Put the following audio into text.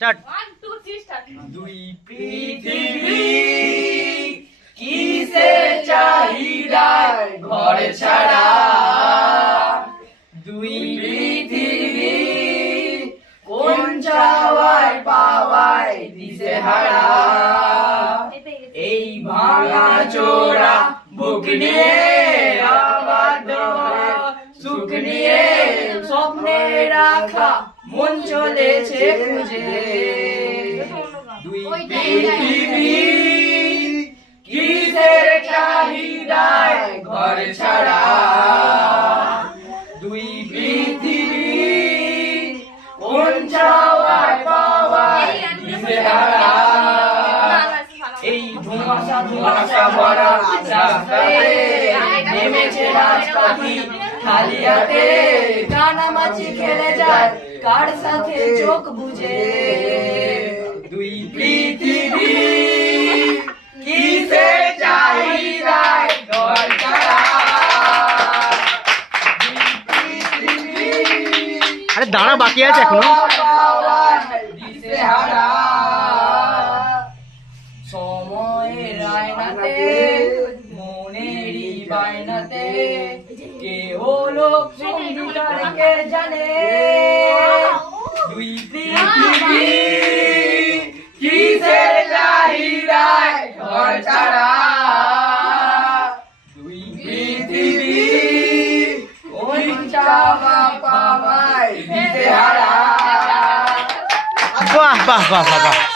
Start. 1 2 3 start. দুই পৃথিবী কিসে চাহিদায় ঘর ছাড়া, দুই পৃথিবী কোন চাওয়ায় পাওয়ায় দিশে হারা। এই ভাঙা চোরা বুক নিয়ে আবদ্ধ সুখ নিয়ে স্বপ্নে রাখা মন চলেছে খুঁজে। দুই পৃথিবী কিসের চাহিদায় ঘর ছাড়া, দুই পৃথিবী কোন চাওয়ায় পাওয়ায় দিশেহারা। এই ধোঁয়াশা ধোঁয়াশা ভরা রাস্তায় নেমেছে রাজ পাখি খালি হাতে, কানামাছি খেলে যায় কার সাথে চোখ বুঝে। দুই পৃথিবী কিসে চাহিদায় ঘর ছাড়া, দুই পৃথিবী আরে দাঁড়া, বাকি আছে এখনো। দিশেহারা। সময়ের আয়নাতে মনেরই বায়নাতে কে হলো সঙ্গীতার কে জানে। দুই পৃথিবী কিসের চাহিদায় ঘর ছাড়া, দুই পৃথিবী কোন চাওয়া পাওয়ায় দিশেহারা। বাহ বাহ বাহ বাহ বাহ।